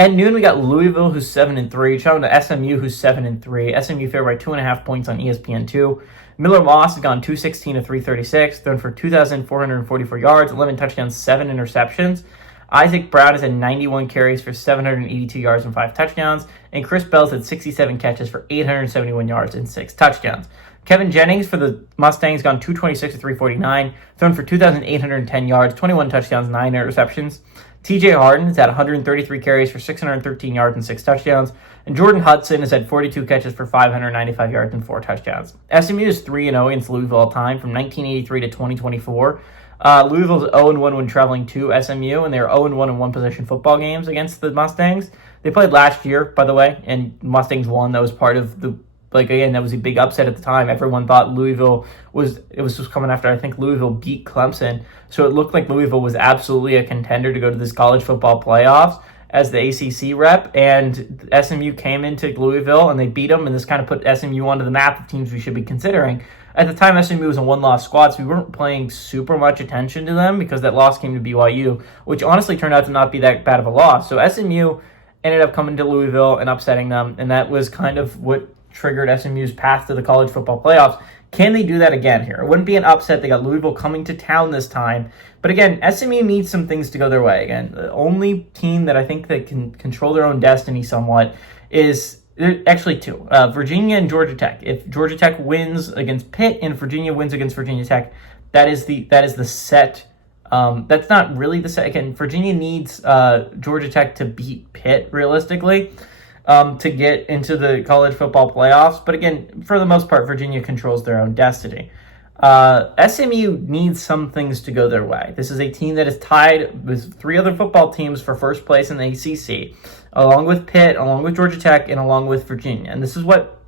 At noon, we got Louisville, who's 7-3, traveling to SMU, who's 7-3. SMU favored by 2.5 points on ESPN2. Miller Moss has gone 216 to 336, thrown for 2,444 yards, 11 touchdowns, 7 interceptions. Isaac Brown has had 91 carries for 782 yards and 5 touchdowns. And Chris Bell's had 67 catches for 871 yards and 6 touchdowns. Kevin Jennings for the Mustangs gone 226 to 349, thrown for 2,810 yards, 21 touchdowns, 9 interceptions. TJ Harden has had 133 carries for 613 yards and 6 touchdowns. And Jordan Hudson has had 42 catches for 595 yards and 4 touchdowns. SMU is 3-0 against Louisville all time from 1983 to 2024. Louisville's 0-1 when traveling to SMU, and they're 0-1 in one-possession football games against the Mustangs. They played last year, by the way, and Mustangs won. That was part of the, that was a big upset at the time. Everyone thought Louisville was just coming after, I think Louisville beat Clemson. So it looked like Louisville was absolutely a contender to go to this college football playoffs as the ACC rep, and SMU came into Louisville and they beat them, and this kind of put SMU onto the map of teams we should be considering. At the time, SMU was a one-loss squad, so we weren't paying super much attention to them because that loss came to BYU, which honestly turned out to not be that bad of a loss. So SMU ended up coming to Louisville and upsetting them, and that was kind of what triggered SMU's path to the college football playoffs. Can they do that again here? It wouldn't be an upset. They got Louisville coming to town this time. But again, SMU needs some things to go their way. Again, the only team that I think that can control their own destiny somewhat is actually two, Virginia and Georgia Tech. If Georgia Tech wins against Pitt and Virginia wins against Virginia Tech, that is the set. That's not really the set. Again, Virginia needs Georgia Tech to beat Pitt realistically to get into the college football playoffs. But again, for the most part, Virginia controls their own destiny. SMU needs some things to go their way. This is a team that is tied with 3 other football teams for first place in the ACC, along with Pitt, along with Georgia Tech, and along with Virginia. And this is what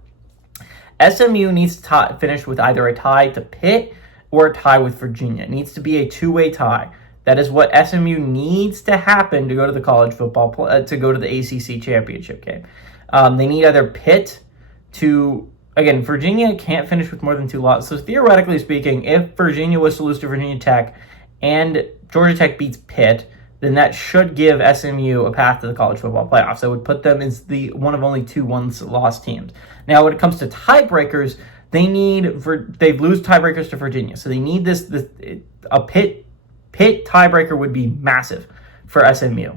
SMU needs to finish with, either a tie to Pitt or a tie with Virginia. It needs to be a two-way tie. That is what SMU needs to happen to go to the college football, to go to the ACC championship game. They need either Pitt to... Again, Virginia can't finish with more than 2 losses. So theoretically speaking, if Virginia was to lose to Virginia Tech and Georgia Tech beats Pitt, then that should give SMU a path to the college football playoffs. That would put them as the one of only 2 one-loss teams. Now, when it comes to tiebreakers, they lose tiebreakers to Virginia. So they need a Pitt tiebreaker would be massive for SMU.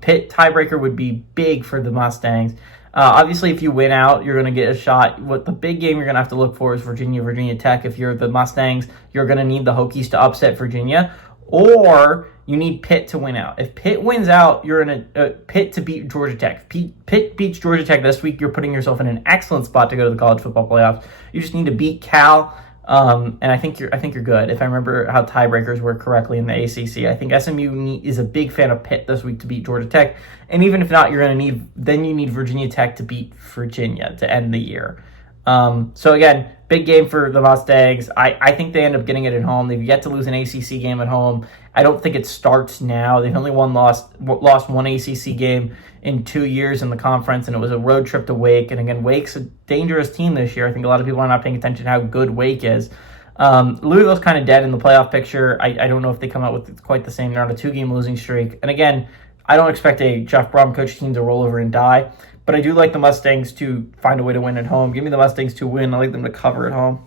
Pitt tiebreaker would be big for the Mustangs. Obviously, if you win out, you're going to get a shot. What the big game you're going to have to look for is Virginia Tech. If you're the Mustangs, you're going to need the Hokies to upset Virginia, or you need Pitt to win out. If Pitt wins out, you're in a Pitt to beat Georgia Tech. If Pitt beats Georgia Tech this week, you're putting yourself in an excellent spot to go to the college football playoffs. You just need to beat Cal. And I think you're good. If I remember how tiebreakers work correctly in the ACC, I think SMU is a big fan of Pitt this week to beat Georgia Tech. And even if not, you need Virginia Tech to beat Virginia to end the year. So again, big game for the Mustangs. I think they end up getting it at home. They've yet to lose an ACC game at home. I don't think it starts now. They've only lost one ACC game in 2 years in the conference, and it was a road trip to Wake. And again, Wake's a dangerous team this year. I think a lot of people are not paying attention to how good Wake is. Louisville's kind of dead in the playoff picture. I don't know if they come out with quite the same. They're on a 2-game losing streak. And again, I don't expect a Jeff Brom coach team to roll over and die, but I do like the Mustangs to find a way to win at home. Give me the Mustangs to win. I like them to cover at home.